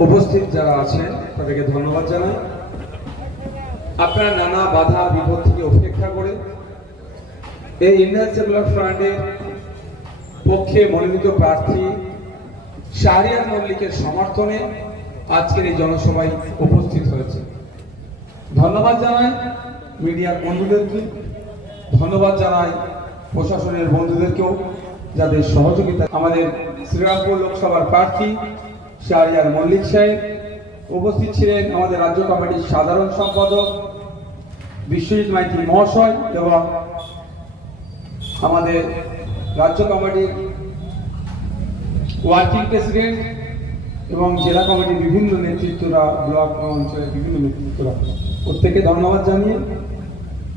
উপস্থিত যারা আছেন, তাদেরকে ধন্যবাদ জানাই। আপনারা নানা বাধা, বিপদ থেকে উপেক্ষা করে এই ইন্ডিয়ান সেকুলার পক্ষে মনোনীত প্রার্থী শাহরিয়ার মল্লিকের সমর্থনে আজকের এই জনসভায় উপস্থিত হয়েছে। ধন্যবাদ জানাই মিডিয়ার বন্ধুদেরকে। ধন্যবাদ জানাই প্রশাসনের বন্ধুদেরকেও যাদের সহযোগিতা আমাদের শ্রীরামপুর লোকসভার প্রার্থী শাহরিয়ার মল্লিক সাহেব উপস্থিত ছিলেন আমাদের রাজ্য কমিটির সাধারণ সম্পাদক, বিশ্বজিৎ মাইতি মহাশয় এবং আমাদের রাজ্য কমিটির ওয়ার্কিং প্রেসিডেন্ট এবং জেলা কমিটির বিভিন্ন নেতৃত্বরা, ব্লক অঞ্চলের বিভিন্ন নেতৃত্বরা। প্রত্যেকে ধন্যবাদ জানিয়ে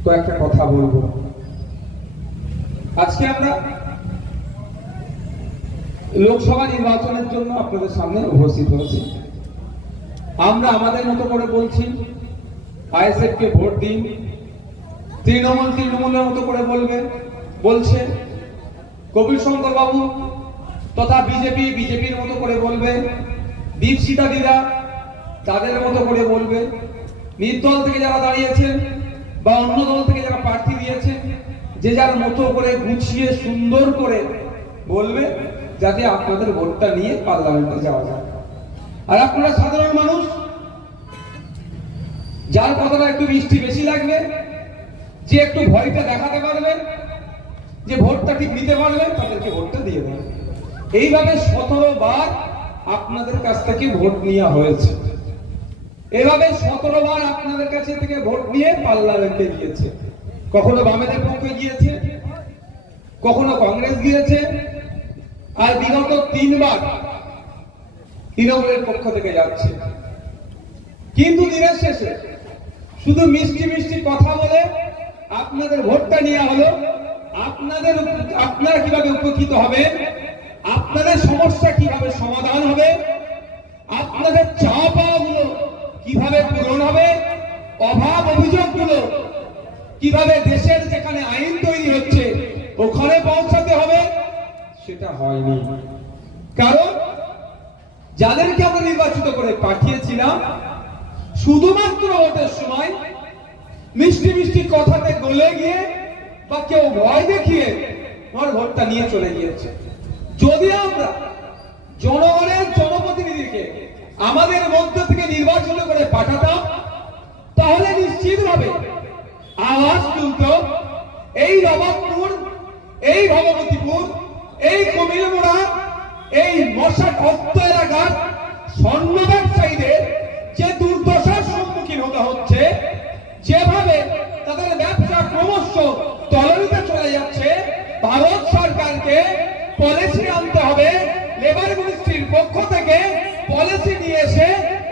কয়েকটা কথা বলব। আজকে আমরা লোকসভা নির্বাচনের জন্য আপনাদের সামনে উপস্থিত হয়েছি। আমরা আমাদের মতো করে বলছি আইএসএফ কে ভোট দিন। তৃণমূল তৃণমূলের মতো করে বলবে, বলছে কপিল শঙ্কর বাবু তথা বিজেপি, বিজেপির মতো করে বলবে, দীপশিতা দিদা তাদের মতো করে বলবে। নির্দল থেকে যারা দাঁড়িয়েছেন বা অন্য দল থেকে যারা প্রার্থী দিয়েছেন, যে যার মতো করে গুছিয়ে সুন্দর করে বলবে যাতে আপনাদের ভোটটা নিয়ে পার্লামেন্টে যাওয়া যায়। আর আপনারা সাধারণ মানুষ, যার কথাটা একটু মিষ্টি বেশি লাগবে, যে একটু ভয়টা দেখাতে পারবে যে ভোটটা ঠিক নিতে পারবেন, তাদেরকে ভোটটা দিয়ে দেবেন এইভাবে সতেরো বার আপনাদের কাছ থেকে ভোট নেওয়া হয়েছে। এভাবে সতেরো বার আপনাদের কাছে থেকে ভোট নিয়ে পার্লামেন্টে গিয়েছে। কখনো বামেদের পক্ষে গিয়েছে, কখনো কংগ্রেস গিয়েছে আর বিগত তিনবার তৃণমূলের পক্ষ থেকে যাচ্ছে। কিন্তু দিনের শেষে শুধু মিষ্টি মিষ্টি কথা বলে আপনাদের ভোটটা নেওয়া হলো। আপনাদের আপনারা কীভাবে উপকৃত হবেন? আপনাদের সমস্যা কীভাবে সমাধান হবে? আপনাদের চা পাওয়াগুলো কীভাবে পূরণ হবে? অভাব অভিযোগগুলো কীভাবে দেশের যেখানে আইন তৈরি হচ্ছে, ওখানে পৌঁছাতে সেটা হয়নি। কারণ যাদেরকে আমরা নির্বাচিত করে পাঠিয়েছিলাম, শুধুমাত্র ভোটের সময় মিষ্টি মিষ্টি কথাতে গলে গিয়ে বা কেউ ভয় দেখিয়ে আমার ভোটটা নিয়ে চলে গিয়েছে। যদি আমরা জনগণের জনপ্রতিনিধিকে আমাদের মধ্য থেকে নির্বাচন করে পাঠাতাম, তাহলে নিশ্চিতভাবে আওয়াজ তুলত, এই রবাবপুর, এই ভগবতীপুর এই কমিলমোড়া এই মশা ভক্ত এলাকার স্বর্ণ ব্যবসায়ীদের যে দুর্দশার সম্মুখীন হতে হচ্ছে, যেভাবে তাদের ব্যবসা ক্রমশ তলনিতে চলে যাচ্ছে, ভারত সরকারকে পলিসি আনতে হবে লেবার মিনিস্ট্রির পক্ষ থেকে পলিসি নিয়ে এসে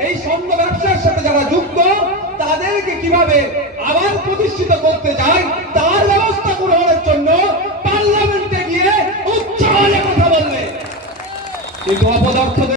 এই স্বর্ণ ব্যবসার সাথে যারা যুক্ত, তাদেরকে কীভাবে আবার প্রতিষ্ঠিত করতে যায় তার ব্যবস্থা গ্রহণের জন্য পার্লামেন্টে গিয়ে উচ্চ আওয়াজে কথা বলবে কিন্তু অপদার্থ